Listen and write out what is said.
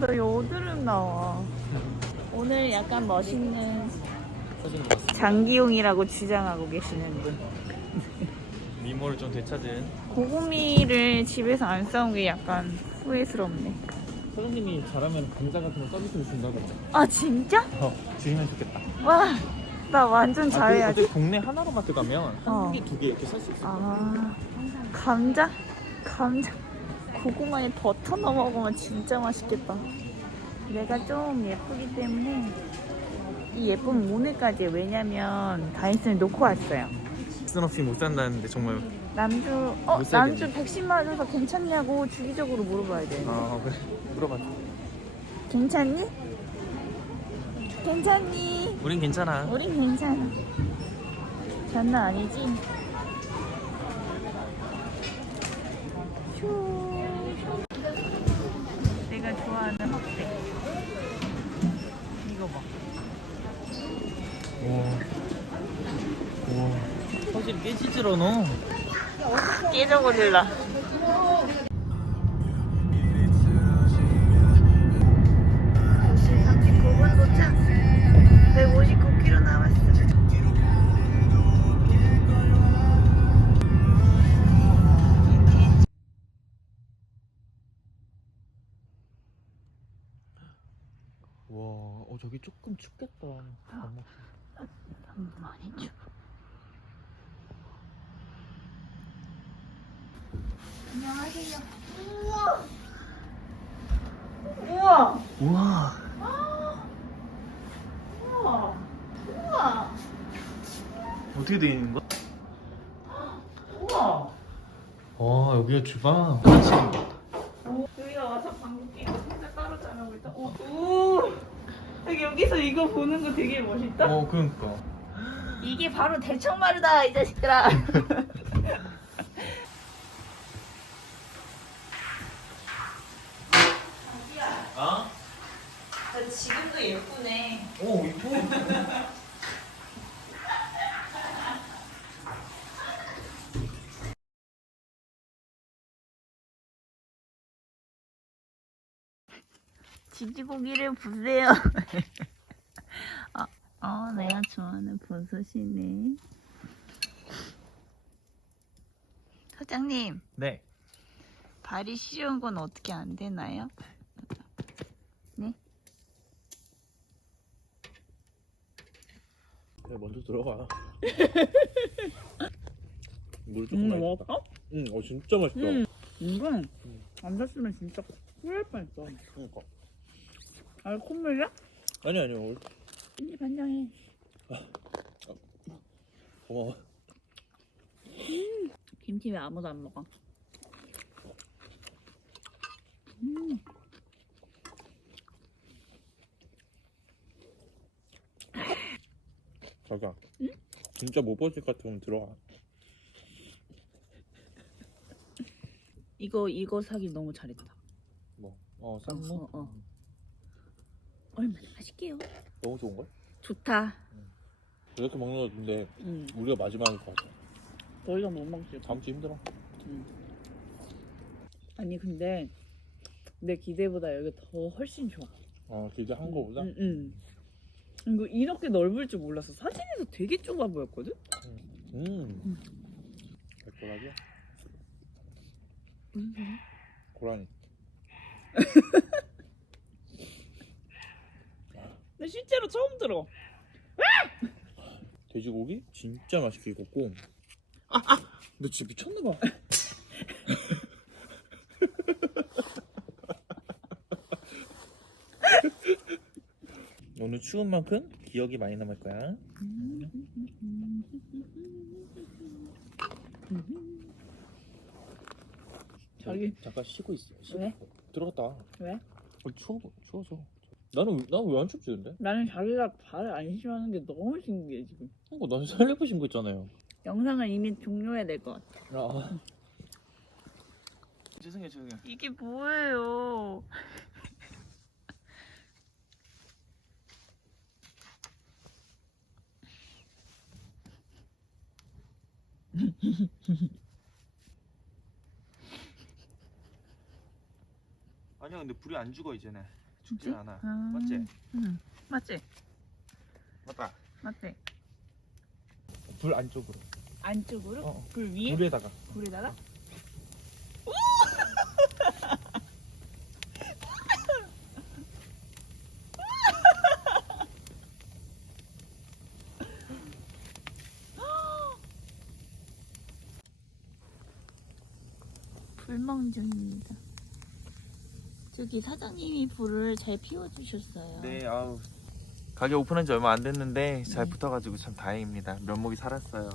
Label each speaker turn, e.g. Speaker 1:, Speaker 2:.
Speaker 1: 나 여드름 나와. 오늘 약간 멋있는
Speaker 2: 사진 봤어.
Speaker 1: 장기용이라고 주장하고 계시는 분.
Speaker 2: 미모를 좀 되찾은
Speaker 1: 고구미를 집에서 안 싸운 게 약간 후회스럽네.
Speaker 2: 사장님이 잘하면 감자 같은 거 서비스로 준다고.
Speaker 1: 아 진짜?
Speaker 2: 어, 주시면 좋겠다.
Speaker 1: 와, 나 완전 잘해야지.
Speaker 2: 아, 그 동네 하나로마트 가면 한
Speaker 1: 어.
Speaker 2: 개, 두 개 이렇게 살 수 있어.
Speaker 1: 아, 감자? 감자. 고구마에 버터 넣어 먹으면 진짜 맛있겠다. 내가 좀 예쁘기 때문에 이 예쁨 오늘까지 왜냐면 다이슨을 놓고 왔어요.
Speaker 2: 쓴 없이 못 산다는데 정말.
Speaker 1: 남주, 어,
Speaker 2: 못 살겠네.
Speaker 1: 남주 백신 맞아서 괜찮냐고 주기적으로 물어봐야 돼.
Speaker 2: 아 그래. 물어봐.
Speaker 1: 괜찮니? 괜찮니?
Speaker 2: 우린 괜찮아.
Speaker 1: 우린 괜찮아. 장난 아니지? 이거 봐.
Speaker 2: 와. 와. 확실히 깨지질 않아.
Speaker 1: 깨져버릴라.
Speaker 2: 저기 조금 춥겠다. 안
Speaker 1: 많이 추워. 안녕하세요. 우와. 우와.
Speaker 2: 우와.
Speaker 1: 우와. 우와.
Speaker 2: 어떻게 돼 있는 거야?
Speaker 1: 우와.
Speaker 2: 와, 여기가 주방. 그렇지.
Speaker 1: 여기가 와서 방귀 끼고 혼자 따로 자라고 있다. 오. 오. 여기 여기서 이거 보는 거 되게 멋있다.
Speaker 2: 어, 그러니까.
Speaker 1: 이게 바로 대청마루다 이 자식들아. 자기야,
Speaker 2: 아?
Speaker 1: 나 지금도 예쁘네.
Speaker 2: 오, 이뻐.
Speaker 1: 지지고기를 보세요. 어, 어, 내가 좋아하는 버섯이네. 사장님,
Speaker 2: 네.
Speaker 1: 발이 시려운 건 어떻게 안 되나요?
Speaker 2: 네, 먼저 들어가. 물 조금 맛있다. 응, 어 진짜 맛있다.
Speaker 1: 음. 이건 안 샀으면 진짜 후회할 뻔했어.
Speaker 2: 그러니까.
Speaker 1: 아, 콧물이야?
Speaker 2: 아니 아니요.
Speaker 1: 이제 반장해.
Speaker 2: 고마워.
Speaker 1: 김치 왜 아무도 안 먹어? 음.
Speaker 2: 자기야. 진짜 못 버릴 것 같으면 들어가.
Speaker 1: 이거 이거 사기 너무 잘했다.
Speaker 2: 뭐? 어, 싼
Speaker 1: 어,
Speaker 2: 거?
Speaker 1: 어, 어. 얼마나 맛있게요?
Speaker 2: 너무 좋은 걸?
Speaker 1: 좋다.
Speaker 2: 이렇게 먹는 거 근데
Speaker 1: 음,
Speaker 2: 우리가 마지막일 것 같아.
Speaker 1: 더 이상 못 먹지.
Speaker 2: 다음 주 힘들어.
Speaker 1: 음. 아니 근데 내 기대보다 여기 더 훨씬 좋아.
Speaker 2: 어, 기대한 거보다.
Speaker 1: 응, 응. 이거 이렇게 넓을 줄 몰랐어. 사진에서 되게 좁아 보였거든?
Speaker 2: 음. 백도라지?
Speaker 1: 무슨 소리야?
Speaker 2: 고라니.
Speaker 1: 나 실제로 처음 들어.
Speaker 2: 돼지고기 진짜 맛있게 익었고. 아, 아! 너 진짜 미쳤나 봐. 오늘 추운 만큼 기억이 많이 남을 거야.
Speaker 1: 자기
Speaker 2: 잠깐 쉬고 있어. 쉬고
Speaker 1: 왜?
Speaker 2: 들어갔다.
Speaker 1: 왜?
Speaker 2: 어, 추워, 추워서. 나는 나는 왜안 춥지 근데?
Speaker 1: 나는 자기가 발을 안 심하는 게 너무 신기해 지금.
Speaker 2: 그거 나는 살려고 신거 있잖아요.
Speaker 1: 영상을 이미 종료해야 될 것 같아.
Speaker 2: 아. 죄송해요, 죄송해요.
Speaker 1: 이게 뭐예요?
Speaker 2: 아니야, 근데 불이 안 죽어 이제는. 죽지 않아.
Speaker 1: 아,
Speaker 2: 맞지?
Speaker 1: 응. 맞지?
Speaker 2: 맞다.
Speaker 1: 맞지?
Speaker 2: 불 안쪽으로.
Speaker 1: 안쪽으로?
Speaker 2: 어.
Speaker 1: 불 위에?
Speaker 2: 불에다가.
Speaker 1: 불에다가? 불멍 중입니다. 저기 사장님이 불을 잘 피워주셨어요.
Speaker 2: 네, 아우. 가게 오픈한 지 얼마 안 됐는데 잘
Speaker 1: 네.
Speaker 2: 붙어가지고 참 다행입니다. 면목이 살았어요.